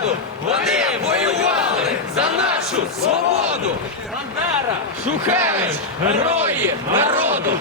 народу! Вони воювали за нашу свободу! Бандера! Шухевич! Герої народу!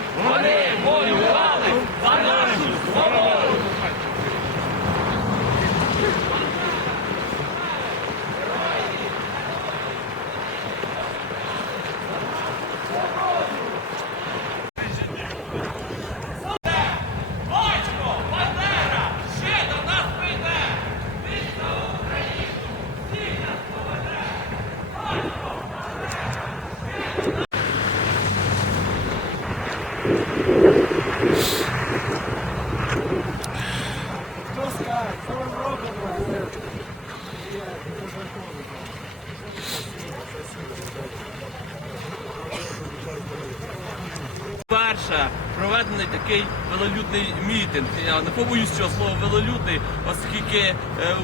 Barça. Проведений такий велолюдний мітинг. Я не побоюсь цього слова велолюдний, оскільки е,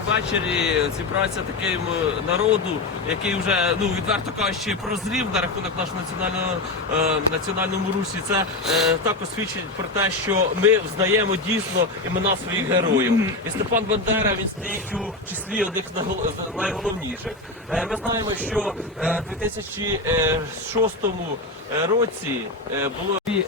ввечері зібрався такий народу, який вже ну відверто кажучи, прозрів на рахунок нашого національного е, національному русі. Це е, також свідчить про те, що ми взнаємо дійсно імена своїх героїв. І Степан Бандера він стоїть у числі одних з найголовніших. Е, Ми знаємо, що е, в 2006 е, році е, було і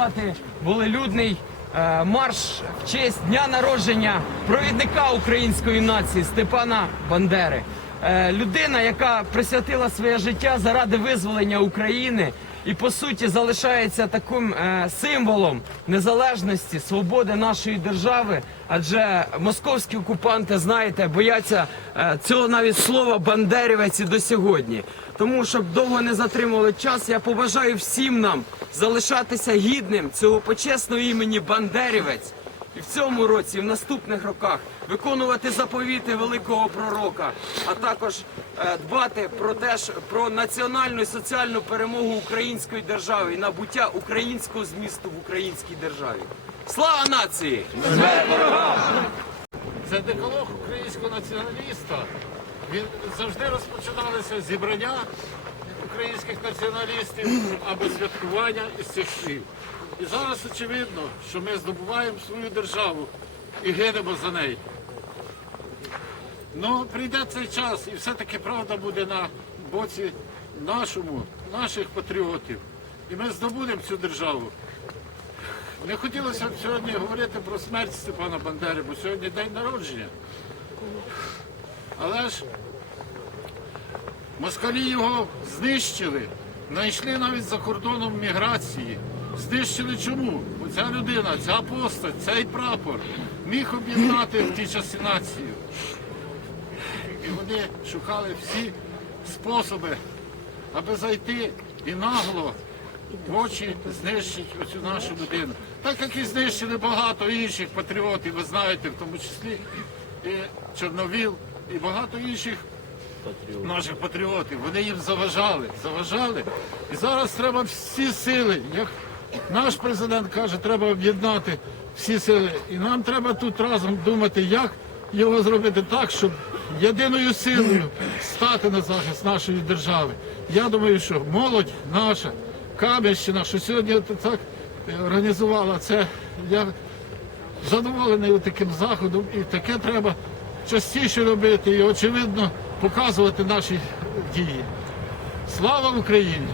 започаткувати волелюдний е, марш в честь дня народження провідника української нації Степана Бандери. Е, людина, яка присвятила своє життя заради визволення України і по суті залишається таким е, символом незалежності, свободи нашої держави. Адже московські окупанти, знаєте, бояться е, цього навіть слова бандерівець і до сьогодні. Тому щоб довго не затримували час, я побажаю всім нам залишатися гідним цього почесного імені Бандерівець. І в цьому році, і в наступних роках виконувати заповіти великого пророка, а також е, дбати про теж про національну і соціальну перемогу української держави і набуття українського змісту в українській державі. Слава нації! Це деколог українського націоналіста. Він завжди розпочиналися зібрання українських націоналістів або святкування із цих слів. І зараз очевидно, що ми здобуваємо свою державу і гинемо за неї. Ну, прийде цей час, і все-таки правда буде на боці нашому, наших патріотів. І ми здобудемо цю державу. Не хотілося б сьогодні говорити про смерть Степана Бандери, бо сьогодні день народження. Але ж москалі його знищили, знайшли навіть за кордоном міграції. Знищили чому? Бо ця людина, ця постать, цей прапор міг об'єднати в ті часи націю. І вони шукали всі способи, аби зайти і нагло в очі знищити оцю нашу людину. Так як і знищили багато інших патріотів, ви знаєте, в тому числі і Чорновіл, і багато інших наших патріотів. Вони їм заважали, заважали. І зараз треба всі сили, як наш президент каже, треба об'єднати всі сили. І нам треба тут разом думати, як його зробити так, щоб єдиною силою стати на захист нашої держави. Я думаю, що молодь наша, Кам'янщина, що сьогодні так організувала це. Я задоволений таким заходом, і таке треба частіше робити і, очевидно, показувати наші дії. Слава Україні!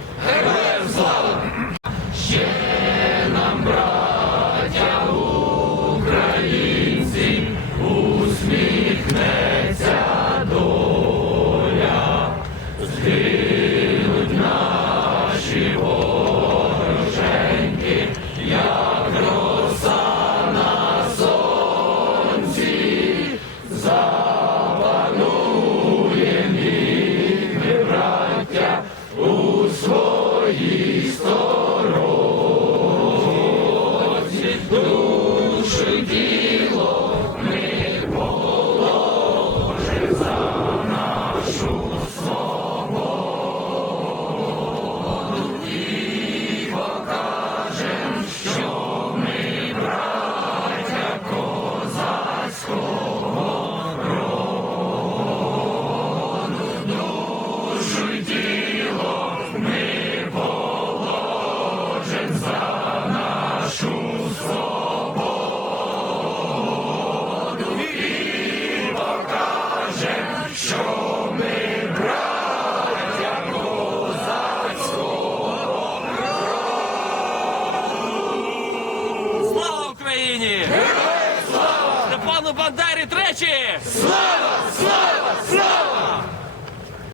Степану Бандері тричі! Слава!